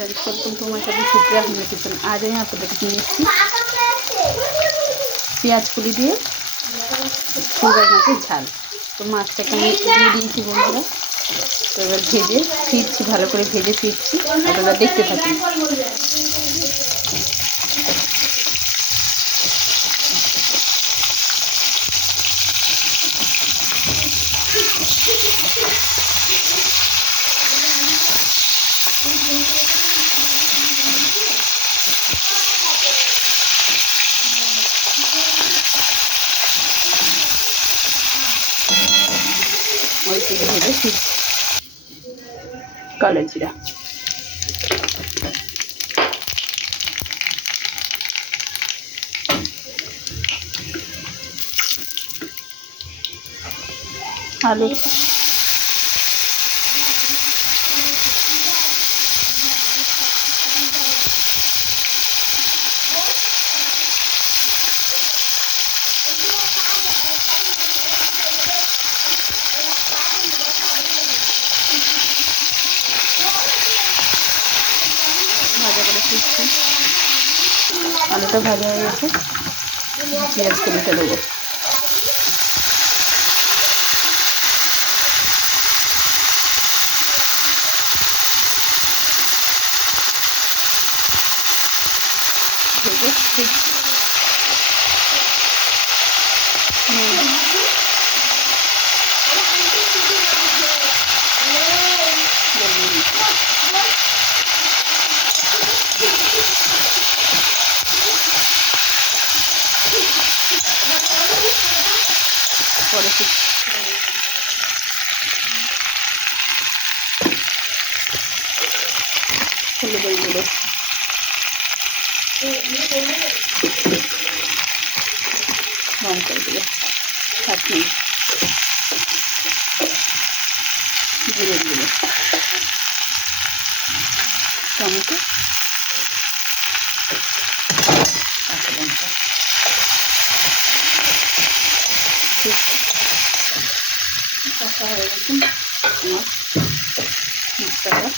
Welcome to my channel Supriya home kitchen. आज আমি আপনাদের নিয়ে এসেছি পেঁয়াজ কুলি দিয়ে শোল মাছের ঝাল। তো মাছটাকে আমি দিয়ে দিয়েছি বন্ধুরা। তো এবার ভেজে ফিরছি, ভালো করে ভেজে ফিরছি, আপনারা দেখতে থাকুন। ওই তেল ভেজে ফিরছি। কালো জিরা, আলু, ভাজা করে ফিরছি। আলুটা ভাজা হয়ে গেছে, পেঁয়াজ কুলিটা দেবো। ভেজে ফিরছি। পরে হলুদের গুঁড়ো, লঙ্কার গুঁড়ো, চাটনি, জিরের গুঁড়ো, টমেটো, কাঁচা লঙ্কা, কষা হয়ে গেছে মশলাটা।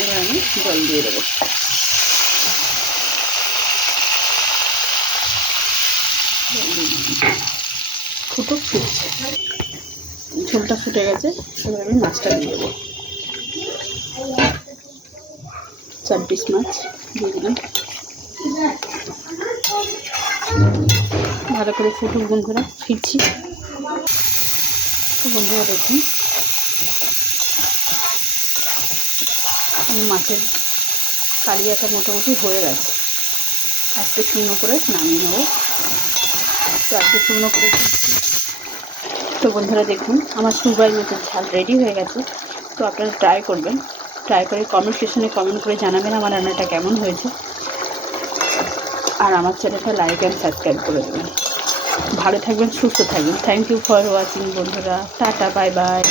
এবার আমি জল দিয়ে দেবো। ফুটুক, ফুটছে, ঝোলটা ফুটে গেছে। এবার আমি মাছটা দিয়ে দেবো। 4 পিস মাছ দিয়ে দিলাম। ভালো করে ফুটুক বন্ধুরা, ফিরছি। তো বন্ধুরা দেখুন, মাছের কালিয়াটা মোটামুটি হয়ে গেছে। একটু শুকনো করে নামিয়ে নেবো। তো একটু শুকনো করে ফিরছি। তো বন্ধুরা দেখুন, আমার সুবাই মাছের ঝাল রেডি হয়ে গেছে। তো আপনারা ট্রাই করবেন, ট্রাই করে কমেন্ট সেকশনে কমেন্ট করে জানাবেন আমার রান্নাটা কেমন হয়েছে। আর আমার চ্যানেলটা লাইক অ্যান্ড সাবস্ক্রাইব করে দেবেন। ভালো থাকবেন, সুস্থ থাকবেন। থ্যাংক ইউ ফর ওয়াচিং বন্ধুরা। Tata, bye bye.